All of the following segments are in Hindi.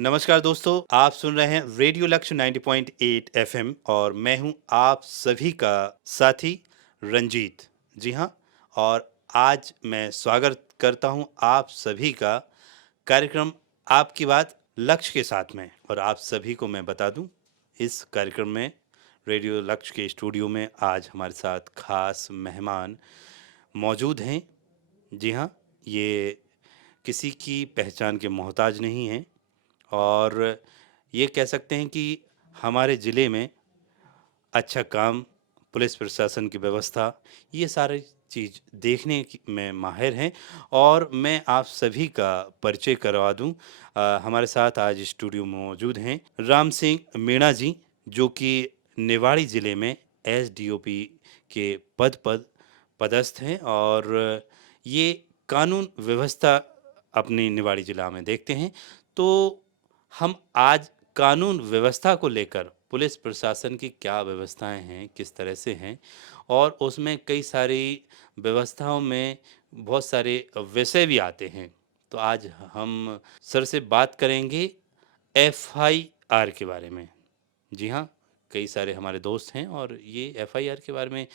नमस्कार दोस्तों, आप सुन रहे हैं रेडियो लक्ष्य 90.8 एफएम और मैं हूं आप सभी का साथी रंजीत। जी हां, और आज मैं स्वागत करता हूं आप सभी का कार्यक्रम आपकी बात लक्ष्य के साथ में। और आप सभी को मैं बता दूं, इस कार्यक्रम में रेडियो लक्ष्य के स्टूडियो में आज हमारे साथ खास मेहमान मौजूद हैं। जी हाँ, ये किसी की पहचान के मोहताज नहीं हैं और ये कह सकते हैं कि हमारे ज़िले में अच्छा काम, पुलिस प्रशासन की व्यवस्था, ये सारी चीज़ देखने की में माहिर हैं। और मैं आप सभी का परिचय करवा दूँ। हमारे साथ आज स्टूडियो में मौजूद हैं राम सिंह मीणा जी, जो कि निवाड़ी ज़िले में एसडीओपी के पदस्थ हैं और ये कानून व्यवस्था अपनी निवाड़ी जिला में देखते हैं। तो हम आज कानून व्यवस्था को लेकर पुलिस प्रशासन की क्या व्यवस्थाएं हैं, किस तरह से हैं, और उसमें कई सारी व्यवस्थाओं में बहुत सारे विषय भी आते हैं। तो आज हम सर से बात करेंगे एफआईआर के बारे में। जी हाँ, कई सारे हमारे दोस्त हैं और ये एफआईआर के बारे में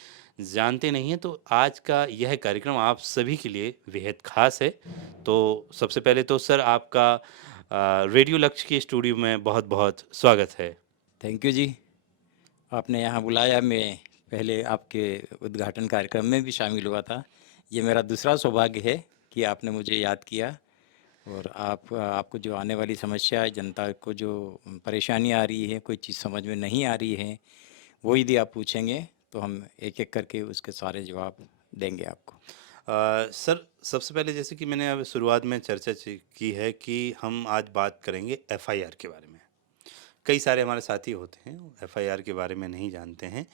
जानते नहीं हैं, तो आज का यह कार्यक्रम आप सभी के लिए बेहद ख़ास है। तो सबसे पहले तो सर आपका रेडियो लक्ष्य के स्टूडियो में बहुत-बहुत स्वागत है। थैंक यू जी। आपने यहाँ बुलाया, मैं पहले आपके उद्घाटन कार्यक्रम में भी शामिल हुआ था। ये मेरा दूसरा सौभाग्य है कि आपने मुझे याद किया। और आपको जो आने वाली समस्या है, जनता को जो परेशानी आ रही है, कोई चीज़ समझ में नहीं आ रही है, वो यदि आप पूछेंगे तो हम एक-एक करके उसके सारे जवाब देंगे आपको। सर सबसे पहले जैसे कि मैंने अब शुरुआत में चर्चा की है कि हम आज बात करेंगे एफआईआर के बारे में। कई सारे हमारे साथी होते हैं एफआईआर के बारे में नहीं जानते हैं।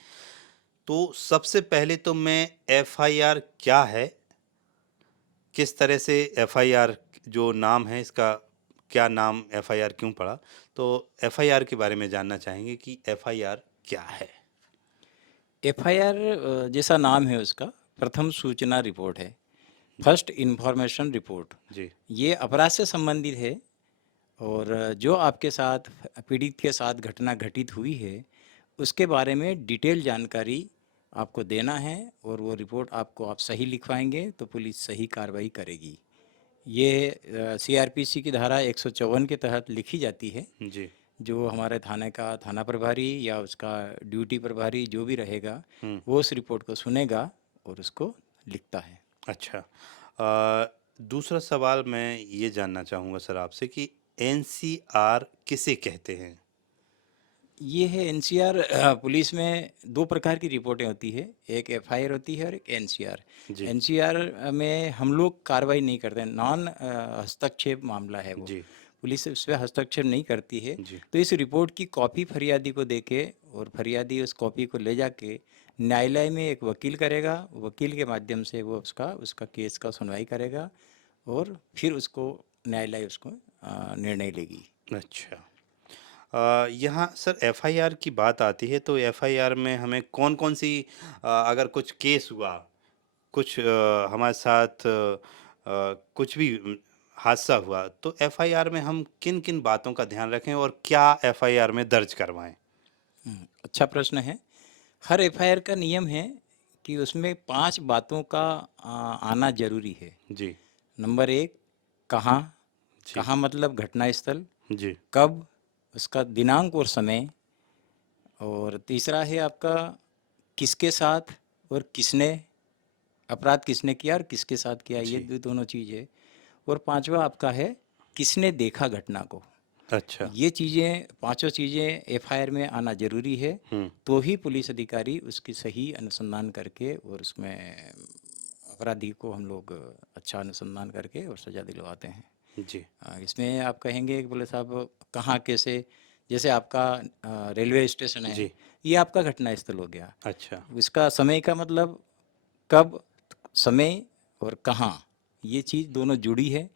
तो सबसे पहले तो मैं एफआईआर क्या है, किस तरह से एफआईआर जो नाम है इसका क्या नाम एफआईआर क्यों पड़ा, तो एफआईआर के बारे में जानना चाहेंगे कि एफआईआर क्या है। एफआईआर जैसा नाम है उसका, प्रथम सूचना रिपोर्ट है, जी। First information report. जी। ये अपराध से संबंधित है और जो आपके साथ पीड़ित के साथ घटना घटित हुई है, उसके बारे में डिटेल जानकारी आपको देना है। और वो रिपोर्ट आपको आप सही लिखवाएंगे तो पुलिस सही कार्रवाई करेगी। ये सीआरपीसी की धारा 154 के तहत लिखी जाती है। जी। जो हमारे थाने का थाना प्रभारी या उसका ड्यूटी प्रभारी जो भी रहेगा, हम्म। वो उस रिपोर्ट को सुनेगा और उसको लिखता है। अच्छा। दूसरा सवाल मैं ये जानना चाहूँगा सर आपसे कि एनसीआर किसे कहते हैं। ये है एनसीआर। पुलिस में दो प्रकार की रिपोर्टें होती है, एक एफआईआर होती है और एक एनसीआर। जी। एनसीआर में हम लोग कार्रवाई नहीं करते हैं, नॉन हस्तक्षेप मामला है वो। जी। पुलिस उस पर हस्तक्षेप नहीं करती है। जी। तो इस रिपोर्ट की कॉपी फरियादी को देके और फरियादी उस कॉपी को ले जाके न्यायालय में एक वकील करेगा। वकील के माध्यम से वो उसका उसका केस का सुनवाई करेगा और फिर उसको न्यायालय उसको निर्णय लेगी। अच्छा। यहाँ सर एफआईआर की बात आती है तो एफआईआर में हमें कौन-कौन सी अगर कुछ केस हुआ, कुछ हमारे साथ कुछ भी हादसा हुआ, तो एफआईआर में हम किन-किन बातों का ध्यान रखें और क्या एफआईआर में दर्ज करवाएँ? अच्छा प्रश्न है। हर एफआईआर का नियम है कि उसमें 5 बातों का आना ज़रूरी है। जी। नंबर 1, कहाँ? जी। कहाँ मतलब घटनास्थल। जी। कब? उसका दिनांक और समय। और तीसरा है आपका किसके साथ और किसने, अपराध किसने किया और किसके साथ किया, ये जी। दोनों चीज़ है। और पाँचवा आपका है किसने देखा घटना को। अच्छा। ये चीज़ें, पांचों चीज़ें एफआईआर में आना ज़रूरी है। हुँ। तो ही पुलिस अधिकारी उसकी सही अनुसंधान करके और उसमें अपराधी को हम लोग अच्छा अनुसंधान करके और सज़ा दिलवाते हैं। जी। इसमें आप कहेंगे कि बोले साहब कहाँ कैसे, जैसे आपका रेलवे स्टेशन है, जी। ये आपका घटना स्थल हो गया। अच्छा। इसका समय का मतलब कब, समय और कहाँ, ये चीज़ दोनों जुड़ी है।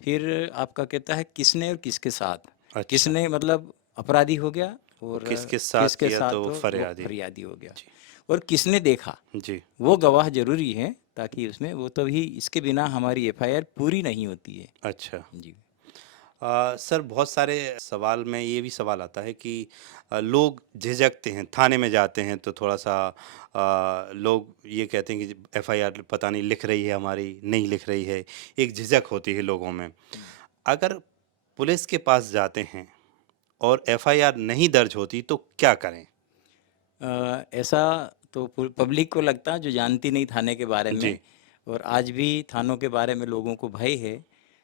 फिर आपका कहता है किसने और किसके साथ। अच्छा। किसने मतलब अपराधी हो गया और और किसके साथ किसके किया साथ तो तो वो फरियादी। फरियादी हो गया। जी। और किसने देखा, जी। वो गवाह जरूरी है, ताकि उसमें वो, तभी इसके बिना हमारी एफआईआर पूरी नहीं होती है। अच्छा। जी। सर बहुत सारे सवाल में ये भी सवाल आता है कि लोग झिझकते हैं, थाने में जाते हैं तो थोड़ा-सा लोग ये कहते हैं कि एफआईआर पता नहीं लिख रही है हमारी, नहीं लिख रही है, एक झिझक होती है लोगों में। हुँ। अगर पुलिस के पास जाते हैं और एफआईआर नहीं दर्ज होती तो क्या करें? ऐसा तो पब्लिक को लगता है जो जानती नहीं थाने के बारे में, जी, और आज भी थानों के बारे में लोगों को भय है।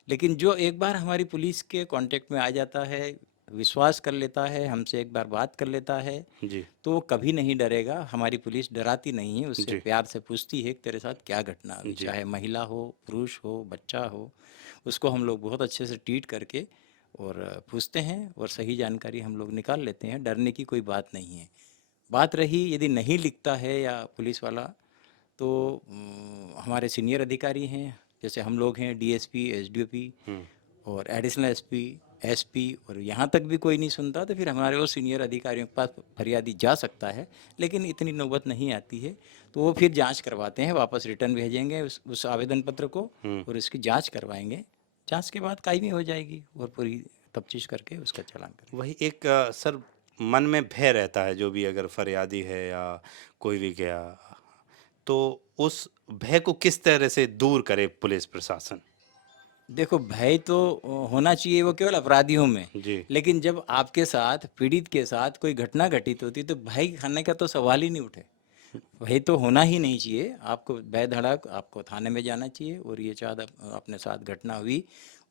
लेकिन जो एक बार हमारी पुलिस के कांटेक्ट में आ जाता है, विश्वास कर लेता है, हमसे एक बार बात कर लेता है, जी, तो वो कभी नहीं डरेगा। हमारी पुलिस डराती नहीं है, उससे जी, प्यार से पूछती है कि तेरे साथ क्या घटना हुई, जी, चाहे महिला हो, पुरुष हो, बच्चा हो। उसको हम लोग बहुत अच्छे से ट्रीट करके और पूछते हैं, और सही जानकारी हम लोग निकाल लेते हैं। डरने की कोई बात नहीं है। बात रही यदि नहीं लिखता है या पुलिस वाला, तो हमारे सीनियर अधिकारी हैं, जैसे हम लोग हैं डीएसपी, एसडीओपी हुँ, और एडिशनल एसपी, एसपी, और यहाँ तक भी कोई नहीं सुनता तो फिर हमारे वो सीनियर अधिकारियों के पास फरियादी जा सकता है। लेकिन इतनी नौबत नहीं आती है, तो वो फिर जांच करवाते हैं, वापस रिटर्न भेजेंगे उस आवेदन पत्र को, हुँ। और इसकी जांच करवाएंगे। जांच के बाद कायमी हो जाएगी और पूरी तफ्तीश करके उसका चालान करेंगे। वही एक सर मन में भय रहता है जो भी अगर फरियादी है या कोई भी गया, तो उस भय को किस तरह से दूर करे पुलिस प्रशासन? देखो, भय तो होना चाहिए वो केवल अपराधियों में। जी, लेकिन जब आपके साथ, पीड़ित के साथ कोई घटना घटित होती है तो भय खाने का तो सवाल ही नहीं उठे। भय तो होना ही नहीं चाहिए। आपको बेधड़क आपको थाने में जाना चाहिए और ये शायद अपने साथ घटना हुई,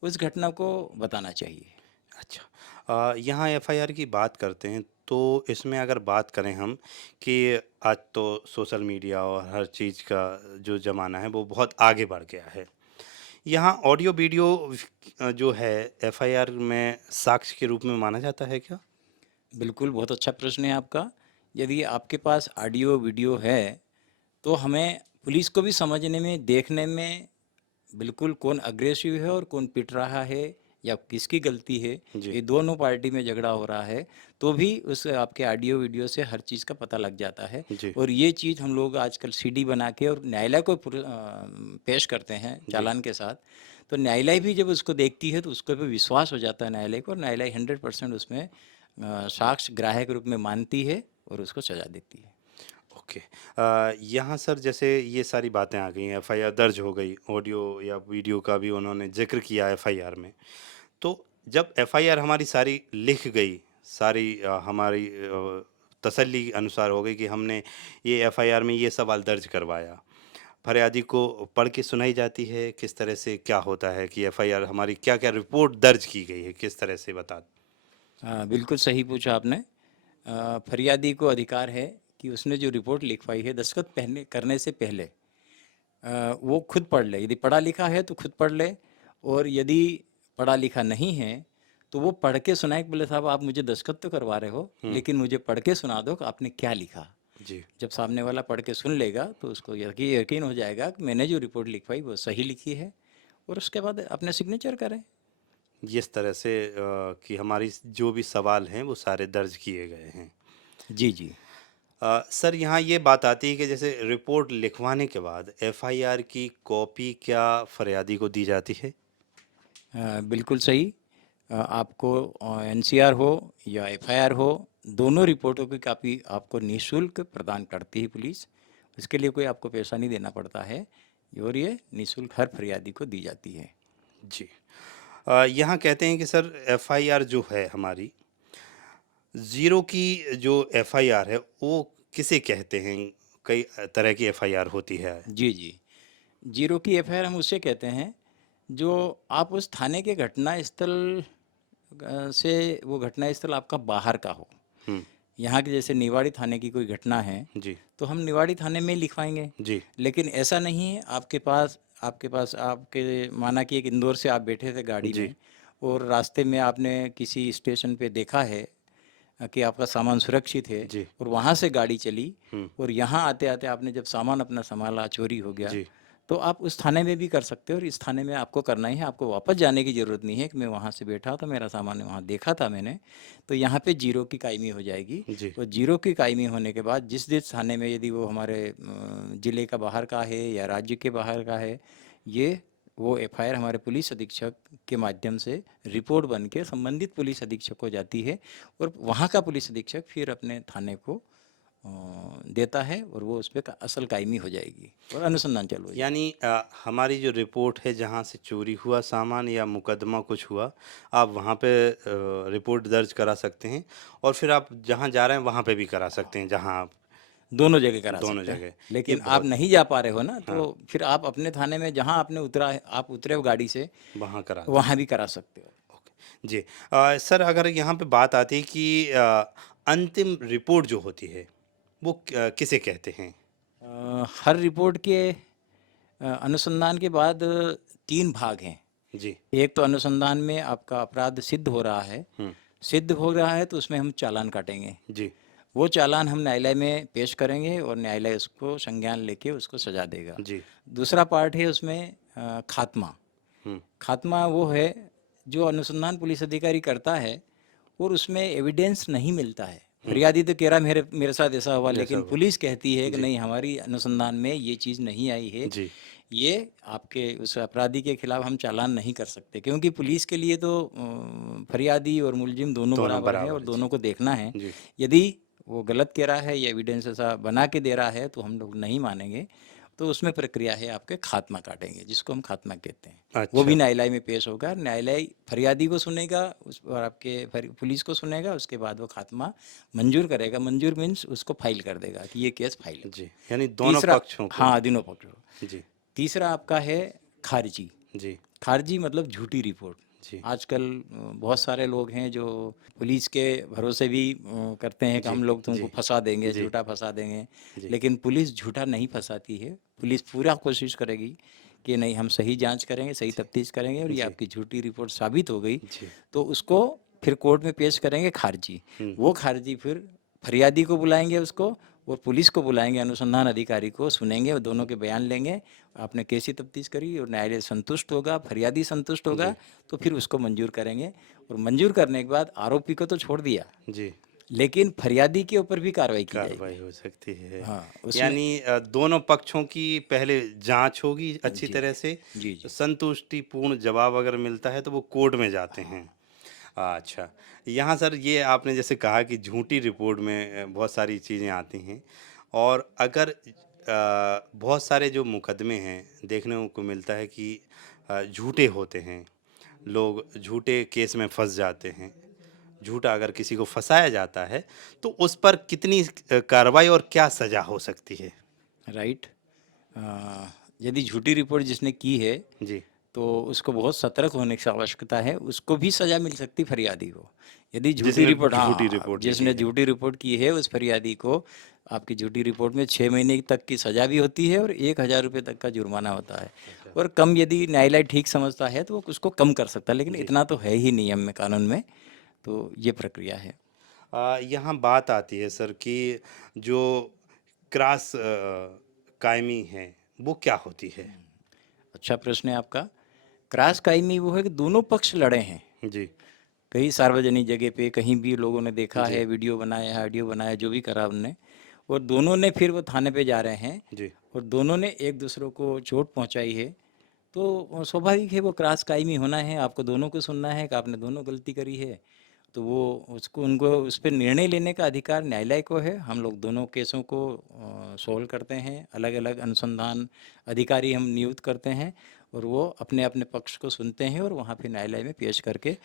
उस घटना को बताना चाहिए। अच्छा। यहाँ एफआईआर की बात करते हैं तो इसमें अगर बात करें हम कि आज तो सोशल मीडिया और हर चीज़ का जो ज़माना है वो बहुत आगे बढ़ गया है। यहाँ ऑडियो वीडियो जो है एफआईआर में साक्ष्य के रूप में माना जाता है क्या? बिल्कुल, बहुत अच्छा प्रश्न है आपका। यदि आपके पास ऑडियो, वीडियो है, तो हमें पुलिस को भी समझने में, देखने में बिल्कुल कौन अग्रेसिव है और कौन पिट रहा है या किसकी गलती है, जी, ये दोनों पार्टी में झगड़ा हो रहा है, तो भी उस आपके ऑडियो वीडियो से हर चीज़ का पता लग जाता है। जी, और ये चीज़ हम लोग आजकल सीडी बना के और न्यायालय को पेश करते हैं जी। चालान के साथ। तो न्यायालय भी जब उसको देखती है तो उसको भी विश्वास हो जाता है न्यायालय को, और न्यायालय 100% उसमें साक्ष्य ग्राह्य के रूप में मानती है और उसको सजा देती है। ओके। यहाँ सर जैसे ये सारी बातें आ गई हैं, एफआईआर दर्ज हो गई, ऑडियो या वीडियो का भी उन्होंने ज़िक्र किया एफआईआर में। तो जब एफआईआर हमारी सारी लिख गई, सारी हमारी तसल्ली अनुसार हो गई कि हमने ये एफआईआर में ये सवाल दर्ज करवाया। फरियादी को पढ़ के सुनाई जाती है, किस तरह से क्या होता है कि एफआईआर हमारी क्या-क्या रिपोर्ट दर्ज की गई है, किस तरह से बता बिल्कुल सही पूछा आपने। फरियादी को अधिकार है कि उसने जो रिपोर्ट लिखवाई है, दस्तखत पहले करने से पहले वो खुद पढ़ ले। यदि पढ़ा लिखा है तो खुद पढ़ ले, और यदि पढ़ा लिखा नहीं है तो वो पढ़ के सुनाए कि बोले साहब आप मुझे दस्तखत तो करवा रहे हो, हुँ, लेकिन मुझे पढ़ के सुना दो कि आपने क्या लिखा। जी। जब सामने वाला पढ़ के सुन लेगा तो उसको यकीन हो जाएगा कि मैंने जो रिपोर्ट लिखवाई वो सही लिखी है, और उसके बाद अपने सिग्नेचर करें। जिस तरह से कि हमारी जो भी सवाल हैं, वो सारे दर्ज किए गए हैं। जी, जी। सर यहाँ ये बात आती है कि जैसे रिपोर्ट लिखवाने के बाद एफआईआर की कॉपी क्या फरियादी को दी जाती है? बिल्कुल सही। आपको एनसीआर हो या एफआईआर हो, दोनों रिपोर्टों की कापी आपको निःशुल्क प्रदान करती है पुलिस। इसके लिए कोई आपको पैसा नहीं देना पड़ता है, और ये निःशुल्क हर फरियादी को दी जाती है। जी। यहाँ कहते हैं कि सर एफआईआर जो है हमारी, ज़ीरो की जो एफआईआर है, वो किसे कहते हैं? कई तरह की एफआईआर होती है। जी, जी। जीरो की एफआईआर हम उसे कहते हैं जो आप उस थाने के घटना स्थल से, वो घटना स्थल आपका बाहर का हो। हुँ, यहाँ के जैसे निवाड़ी थाने की कोई घटना है, जी, तो हम निवाड़ी थाने में लिखवाएँगे। जी, लेकिन ऐसा नहीं है, आपके पास आपके माना कि एक इंदौर से आप बैठे थे गाड़ी जी, में, और रास्ते में आपने किसी स्टेशन पे देखा है कि आपका सामान सुरक्षित है, जी, और वहाँ से गाड़ी चली, हुँ, और यहाँ आते-आते आपने जब सामान अपना सँभाला, चोरी हो गया, जी, तो आप उस थाने में भी कर सकते हो, और इस थाने में आपको करना ही है। आपको वापस जाने की ज़रूरत नहीं है कि मैं वहाँ से बैठा था, मेरा सामान वहाँ देखा था मैंने। तो यहाँ पे जीरो की कायमी हो जाएगी। जी, और जीरो की कायमी होने के बाद जिस थाने में, यदि वो हमारे ज़िले का बाहर का है या राज्य के बाहर का है, ये वो एफआईआर हमारे पुलिस अधीक्षक के माध्यम से रिपोर्ट बन के संबंधित पुलिस अधीक्षक को जाती है और वहाँ का पुलिस अधीक्षक फिर अपने थाने को देता है और वो उस पर असल कायमी हो जाएगी और अनुसंधान चालू हो जाएगा। यानी हमारी जो रिपोर्ट है जहाँ से चोरी हुआ सामान या मुकदमा कुछ हुआ, आप वहाँ पे रिपोर्ट दर्ज करा सकते हैं और फिर आप जहाँ जा रहे हैं वहाँ पे भी करा सकते हैं, जहाँ आप दोनों जगह करा दोनों सकते हैं। जगह। ये लेकिन आप बहुत नहीं जा पा रहे हो ना, हाँ, तो फिर आप अपने थाने में जहाँ आपने उतरा है, आप उतरे हो गाड़ी से, वहाँ करा दें। वहाँ भी करा सकते हो। ओके, जी। सर अगर यहाँ पे बात आती है कि अंतिम रिपोर्ट जो होती है, वो किसे कहते हैं? हर रिपोर्ट के अनुसंधान के बाद 3 भाग हैं। जी। एक तो अनुसंधान में आपका अपराध सिद्ध हो रहा है, हुँ, सिद्ध हो रहा है तो उसमें हम चालान काटेंगे। जी, वो चालान हम न्यायालय में पेश करेंगे और न्यायालय उसको संज्ञान लेके उसको सजा देगा। जी। दूसरा पार्ट है उसमें खात्मा। हुँ, खात्मा वो है जो अनुसंधान पुलिस अधिकारी करता है और उसमें एविडेंस नहीं मिलता है। हुँ, फरियादी तो कह रहा मेरे मेरे साथ ऐसा हुआ, जैसा लेकिन हुआ। पुलिस कहती है कि जी, नहीं, हमारी अनुसंधान में ये चीज़ नहीं आई है, जी, ये आपके उस अपराधी के खिलाफ हम चालान नहीं कर सकते, क्योंकि पुलिस के लिए तो फरियादी और मुलजिम दोनों दोनों बराबर है और बराबर है। दोनों को देखना है। जी, यदि वो गलत कह रहा है या एविडेंस ऐसा बना के दे रहा है तो हम लोग नहीं मानेंगे। तो उसमें प्रक्रिया है आपके खात्मा काटेंगे, जिसको हम खात्मा कहते हैं। वो भी अच्छा, न्यायालय में पेश होगा, न्यायालय फरियादी को सुनेगा उस और आपके पुलिस को सुनेगा, उसके बाद वो खात्मा मंजूर करेगा। मंजूर मीन्स उसको फाइल कर देगा कि ये केस फाइल है। जी, यानी दोनों तीसरा, पक्षों को। हाँ, दिनों पकड़ो। जी, तीसरा आपका है खारिजी। जी, खारिजी मतलब झूठी रिपोर्ट। जी, आजकल बहुत सारे लोग हैं जो पुलिस के भरोसे भी करते हैं कि जी, हम लोग तुमको जी, फंसा देंगे, जी, झूठा फंसा देंगे। जी, लेकिन पुलिस झूठा नहीं फंसाती है। पुलिस पूरा कोशिश करेगी कि नहीं, हम सही जांच करेंगे, सही जी, तफ्तीश करेंगे, और ये जी, आपकी झूठी रिपोर्ट साबित हो गई जी, तो उसको फिर कोर्ट में पेश करेंगे खारिजी। हुँ, वो खारिजी फिर फरियादी को बुलाएंगे उसको और पुलिस को बुलाएंगे, अनुसंधान अधिकारी को सुनेंगे और दोनों के बयान लेंगे। आपने कैसी तफ्तीश करी और न्यायालय संतुष्ट होगा, फरियादी संतुष्ट होगा, जी, तो फिर उसको मंजूर करेंगे। और मंजूर करने के बाद आरोपी को तो छोड़ दिया, जी, लेकिन फरियादी के ऊपर भी कार्रवाई की जाएगी। कार्रवाई हो सकती है। हाँ, उसमें यानी दोनों पक्षों की पहले जाँच होगी अच्छी जी, तरह से, जी, जी। संतुष्टिपूर्ण जवाब अगर मिलता है तो वो कोर्ट में जाते हैं। अच्छा, यहाँ सर ये आपने जैसे कहा कि झूठी रिपोर्ट में बहुत सारी चीज़ें आती हैं और अगर बहुत सारे जो मुकदमे हैं देखने को मिलता है कि झूठे होते हैं, लोग झूठे केस में फँस जाते हैं। झूठा अगर किसी को फँसाया जाता है, तो उस पर कितनी कार्रवाई और क्या सज़ा हो सकती है? राइट। अ, यदि झूठी रिपोर्ट जिसने की है जी, तो उसको बहुत सतर्क होने की आवश्यकता है। उसको भी सज़ा मिल सकती फरियादी को। यदि झूठी जिसने रिपोर्ट, झूठी हाँ, रिपोर्ट लिखी जिसने है। झूठी रिपोर्ट की है उस फरियादी को आपकी झूठी रिपोर्ट में 6 महीने तक की सज़ा भी होती है और 1000 रुपये तक का जुर्माना होता है। अच्छा। और कम यदि न्यायालय ठीक समझता है तो वो उसको कम कर सकता है, लेकिन जी। इतना तो है ही नियम में, कानून में। तो ये प्रक्रिया है। यहाँ बात आती है सर कि जो क्रॉस कायमी है, वो क्या होती है? अच्छा प्रश्न है आपका। क्रॉस कायमी वो है कि दोनों पक्ष लड़े हैं जी, कहीं सार्वजनिक जगह पे, कहीं भी लोगों ने देखा जी, है, वीडियो बनाया है, ऑडियो बनाया, जो भी करा उनने, और दोनों ने फिर वो थाने पे जा रहे हैं जी, और दोनों ने एक दूसरे को चोट पहुंचाई है। तो स्वाभाविक है वो क्रॉस कायमी होना है। आपको दोनों को सुनना है कि आपने दोनों गलती करी है, तो वो उसको उनको उस पर निर्णय लेने का अधिकार न्यायालय को है। हम लोग दोनों केसों को सॉल्व करते हैं, अलग अलग अनुसंधान अधिकारी हम नियुक्त करते हैं और वो अपने अपने पक्ष को सुनते हैं और वहाँ पे न्यायालय में पेश करके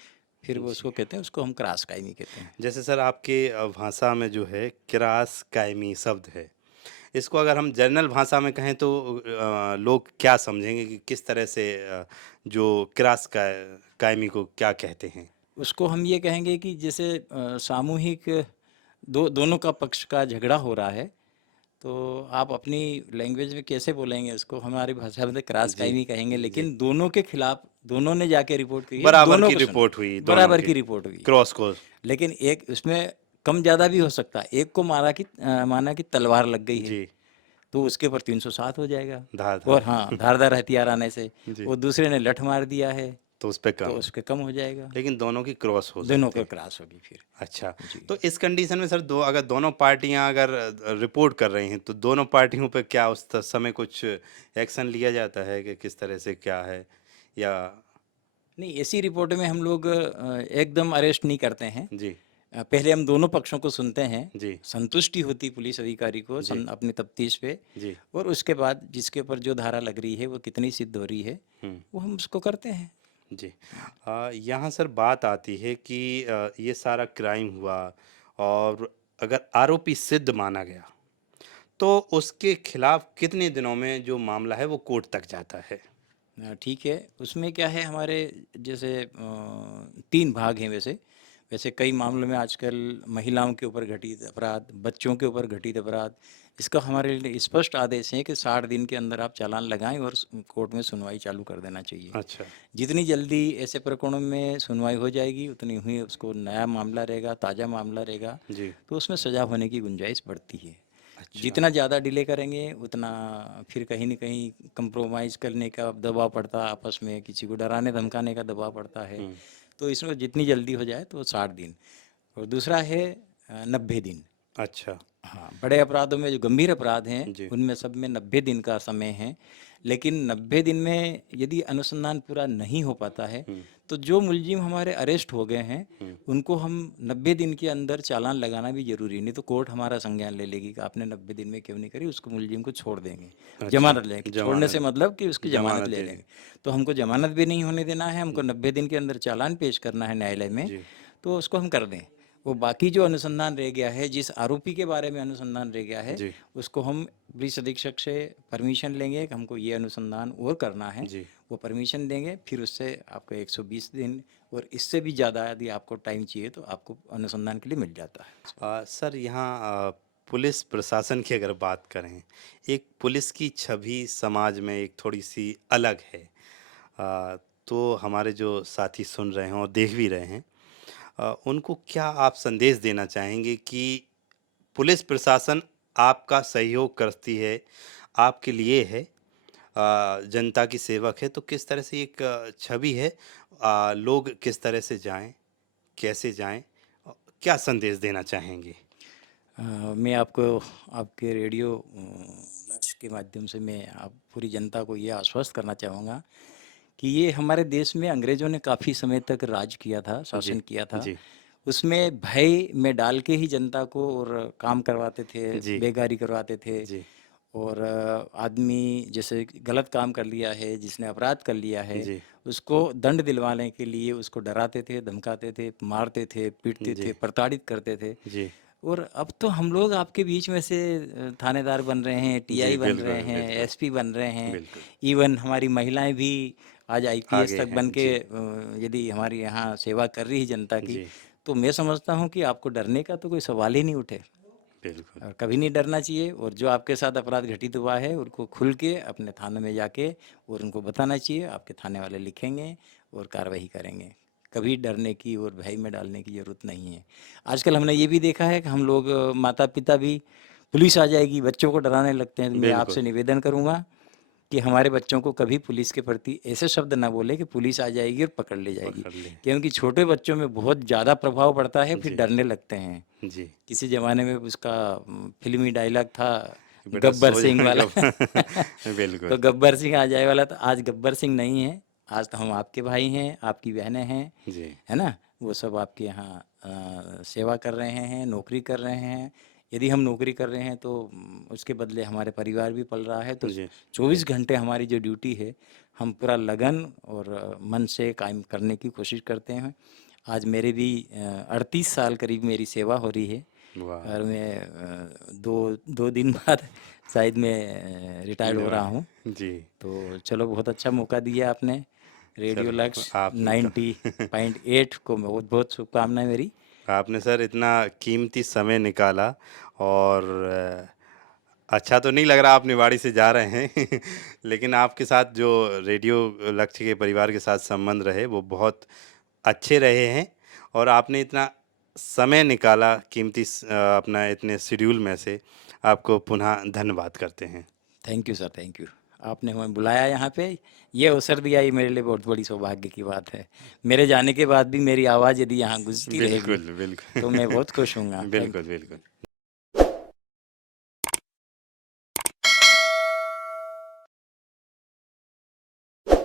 फिर वो जी। उसको कहते हैं, उसको हम क्रॉस कायमी कहते हैं। जैसे सर आपके भाषा में जो है क्रॉस कायमी शब्द है, इसको अगर हम जनरल भाषा में कहें तो लोग क्या समझेंगे कि किस तरह से जो क्रॉस कायमी को क्या कहते हैं? उसको हम ये कहेंगे कि जैसे सामूहिक दोनों का पक्ष का झगड़ा हो रहा है, तो आप अपनी लैंग्वेज में कैसे बोलेंगे उसको, हमारी भाषा में तो क्रॉस जी, कायमी कहेंगे, जी। लेकिन दोनों के खिलाफ दोनों ने जाके रिपोर्ट की है, बराबर दोनों की को सुना, रिपोर्ट हुई दोनों बराबर की, की रिपोर्ट हुई। क्रॉस को। लेकिन एक उसमें कम ज़्यादा भी हो सकता है। एक को माना कि तलवार लग गई है जी, तो उसके ऊपर 307 हो जाएगा। और धार-धार। हाँ, धारदार हथियार आने से, जी, वो दूसरे ने लठ मार दिया है तो उस पे तो कम, उसके कम हो जाएगा। लेकिन दोनों की क्रॉस हो दोनों सकती का है। क्रॉस होगी फिर। अच्छा, जी। तो इस कंडीशन में सर अगर दोनों पार्टियाँ अगर रिपोर्ट कर रही हैं, तो दोनों पार्टियों पे क्या उस समय कुछ एक्शन लिया जाता है कि किस तरह से क्या है? या? नहीं, ऐसी रिपोर्ट में हम लोग एकदम अरेस्ट नहीं करते हैं। जी, पहले हम दोनों पक्षों को सुनते हैं, जी, संतुष्टि होती पुलिस अधिकारी को जी, अपनी तफ्तीश पे, जी। और उसके बाद जिसके ऊपर जो धारा लग रही है वो कितनी सिद्ध हो रही है हुँ, वो हम उसको करते हैं। जी। यहाँ सर बात आती है कि ये सारा क्राइम हुआ और अगर आरोपी सिद्ध माना गया, तो उसके खिलाफ कितने दिनों में जो मामला है वो कोर्ट तक जाता है? ठीक है, उसमें क्या है हमारे जैसे 3 भाग हैं वैसे। वैसे कई मामलों में आजकल महिलाओं के ऊपर घटित अपराध, बच्चों के ऊपर घटित अपराध, इसका हमारे लिए स्पष्ट आदेश है कि 60 दिन के अंदर आप चालान लगाएँ और कोर्ट में सुनवाई चालू कर देना चाहिए। अच्छा, जितनी जल्दी ऐसे प्रकरणों में सुनवाई हो जाएगी उतनी ही उसको नया मामला रहेगा, ताज़ा मामला रहेगा, जी, तो उसमें सज़ा होने की गुंजाइश बढ़ती है। अच्छा, जितना ज़्यादा डिले करेंगे उतना फिर कहीं न कहीं कंप्रोमाइज़ करने का दबाव पड़ता है, आपस में किसी को डराने धमकाने का दबाव पड़ता है। हुँ, तो इसमें जितनी जल्दी हो जाए तो 60 दिन, और दूसरा है 90 दिन। अच्छा, हाँ, बड़े अपराधों में जो गंभीर अपराध हैं, जी, उनमें सब में 90 दिन का समय है। लेकिन 90 दिन में यदि अनुसंधान पूरा नहीं हो पाता है, हुँ, तो जो मुलजिम हमारे अरेस्ट हो गए हैं, हुँ, उनको हम 90 दिन के अंदर चालान लगाना भी ज़रूरी है। नहीं तो कोर्ट हमारा संज्ञान ले लेगी कि आपने 90 दिन में क्यों नहीं करी, उसको मुलजिम को छोड़ देंगे। अच्छा, ज़मानत लेंगे, छोड़ने से ज़मानत मतलब कि उसकी ज़मानत ज़मानत ले दे दी। लेंगे। तो हमको ज़मानत भी नहीं होने देना है, हुँ, हमको 90 दिन के अंदर चालान पेश करना है न्यायालय में, जी, तो उसको हम कर दें। वो बाकी जो अनुसंधान रह गया है, जिस आरोपी के बारे में अनुसंधान रह गया है, जी, उसको हम पुलिस अधीक्षक से परमिशन लेंगे कि हमको ये अनुसंधान और करना है। जी। वो परमिशन देंगे, फिर उससे आपको 120 दिन और इससे भी ज़्यादा यदि आपको टाइम चाहिए तो आपको अनुसंधान के लिए मिल जाता है। सर यहाँ पुलिस प्रशासन की अगर बात करें, एक पुलिस की छवि समाज में एक थोड़ी-सी अलग है। तो हमारे जो साथी सुन रहे हैं और देख भी रहे हैं, उनको क्या आप संदेश देना चाहेंगे कि पुलिस प्रशासन आपका सहयोग करती है, आपके लिए है, जनता की सेवक है, तो किस तरह से एक छवि है, लोग किस तरह से जाएँ, कैसे जाएँ? क्या संदेश देना चाहेंगे? मैं आपको आपके रेडियो लक्ष्य के माध्यम से मैं आप पूरी जनता को ये आश्वस्त करना चाहूँगा कि ये हमारे देश में अंग्रेज़ों ने काफ़ी समय तक राज किया था, जी, शासन किया था। जी, उसमें भय में डाल के ही जनता को और काम करवाते थे, जी, बेगारी करवाते थे, जी, और आदमी जैसे गलत काम कर लिया है, जिसने अपराध कर लिया है, जी, उसको दंड दिलवाने के लिए उसको डराते थे, धमकाते थे, मारते थे, पीटते जी, थे, प्रताड़ित करते थे। जी, और अब तो हम लोग आपके बीच में से थानेदार बन रहे हैं, जी, टीआई बन रहे बिल्कुल, हैं, बिल्कुल, एसपी बन रहे हैं, बिल्कुल। इवन हमारी महिलाएं भी आज आईपीएस आगे तक हैं, बन के जी, यदि हमारी यहाँ सेवा कर रही है जनता की, जी, तो मैं समझता हूँ कि आपको डरने का तो कोई सवाल ही नहीं उठे, बिल्कुल, और कभी नहीं डरना चाहिए। और जो आपके साथ अपराध घटित हुआ है उनको खुल के अपने थाने में जाके और उनको बताना चाहिए, आपके थाने वाले लिखेंगे और कार्रवाई करेंगे। कभी डरने की और भय में डालने की ज़रूरत नहीं है। आजकल हमने ये भी देखा है कि हम लोग माता पिता भी पुलिस आ जाएगी बच्चों को डराने लगते हैं। तो मैं बिल्कुल, आपसे निवेदन करूँगा कि हमारे बच्चों को कभी पुलिस के प्रति ऐसे शब्द ना बोले कि पुलिस आ जाएगी और पकड़ ले जाएगी, पकड़ ले। क्योंकि छोटे बच्चों में बहुत ज़्यादा प्रभाव पड़ता है, फिर जी, डरने लगते हैं। जी, किसी ज़माने में उसका फ़िल्मी डायलॉग था, बेटा गब्बर सो सिंह जा वाला। कब बिल्कुल, तो गब्बर सिंह आ जाए वाला, तो आज गब्बर सिंह नहीं है। आज तो हम आपके भाई हैं, आपकी बहनें हैं, जी, है ना? वो सब आपके यहाँ सेवा कर रहे हैं, नौकरी कर रहे हैं। यदि हम नौकरी कर रहे हैं तो उसके बदले हमारे परिवार भी पल रहा है। तो जी, 24 घंटे हमारी जो ड्यूटी है, हम पूरा लगन और मन से कायम करने की कोशिश करते हैं। आज मेरे भी 38 साल करीब मेरी सेवा हो रही है, वाह! और मैं 2 दिन बाद शायद मैं रिटायर्ड हो रहा निभाए, हूँ। जी, तो चलो, बहुत अच्छा मौका दिया आपने। रेडियो चलो लक्ष्य आपने तो 90.8 को बहुत-बहुत शुभकामनाएँ मेरी। आपने सर इतना कीमती समय निकाला और अच्छा तो नहीं लग रहा आप निवाड़ी से जा रहे हैं लेकिन आपके साथ जो रेडियो लक्ष्य के परिवार के साथ संबंध रहे वो बहुत अच्छे रहे हैं और आपने इतना समय निकाला कीमती अपना इतने शेड्यूल में से आपको पुनः धन्यवाद करते हैं। Thank you sir, thank you. आपने हमें बुलाया यहाँ पे, ये अवसर दिया, ये मेरे लिए बहुत बड़ी सौभाग्य की बात है। मेरे जाने के बाद भी मेरी आवाज़ यदि यहाँ गूंजती रहेगी, बिल्कुल, तो मैं बिल्कुल बहुत खुश होऊँगा। थैंक बिल्कुल, बिल्कुल।